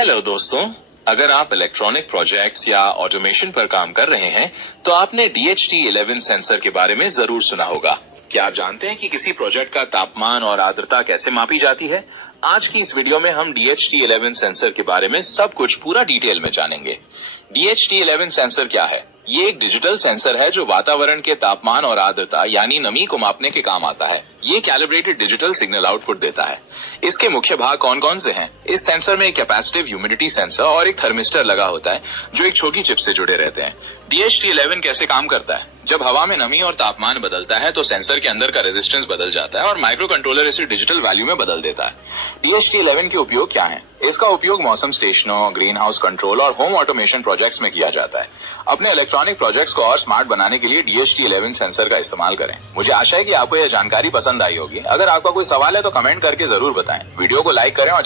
Hello दोस्तों, अगर आप इलेक्ट्रॉनिक प्रोजेक्ट्स या ऑटोमेशन पर काम कर रहे हैं तो आपने DHT11 सेंसर के बारे में जरूर सुना होगा। क्या आप जानते हैं कि किसी प्रोजेक्ट का तापमान और आर्द्रता कैसे मापी जाती है? आज की इस वीडियो में हम DHT11 सेंसर के बारे में सब कुछ पूरा डिटेल में जानेंगे। DHT11 सेंसर क्या है? ये एक डिजिटल सेंसर है जो वातावरण के तापमान और आर्द्रता यानी नमी को मापने के काम आता है। ये कैलिब्रेटेड डिजिटल सिग्नल आउटपुट देता है। इसके मुख्य भाग कौन कौन से हैं? इस सेंसर में एक कैपेसिटिव ह्यूमिडिटी सेंसर और एक थर्मिस्टर लगा होता है जो एक छोटी चिप से जुड़े रहते हैं। DHT11 कैसे काम करता है? जब हवा में नमी और तापमान बदलता है तो सेंसर के अंदर का रेजिस्टेंस बदल जाता है और माइक्रो कंट्रोलर इसे डिजिटल वैल्यू में बदल देता है। DHT11 के उपयोग क्या है? इसका उपयोग मौसम स्टेशनों, ग्रीन हाउस कंट्रोल और होम ऑटोमेशन प्रोजेक्ट्स में किया जाता है। अपने इलेक्ट्रॉनिक प्रोजेक्ट्स को और स्मार्ट बनाने के लिए DHT11 सेंसर का इस्तेमाल करें। मुझे आशा है कि आपको यह जानकारी पसंद आई होगी। अगर आपका कोई सवाल है तो कमेंट करके जरूर बताएं। वीडियो को लाइक करें और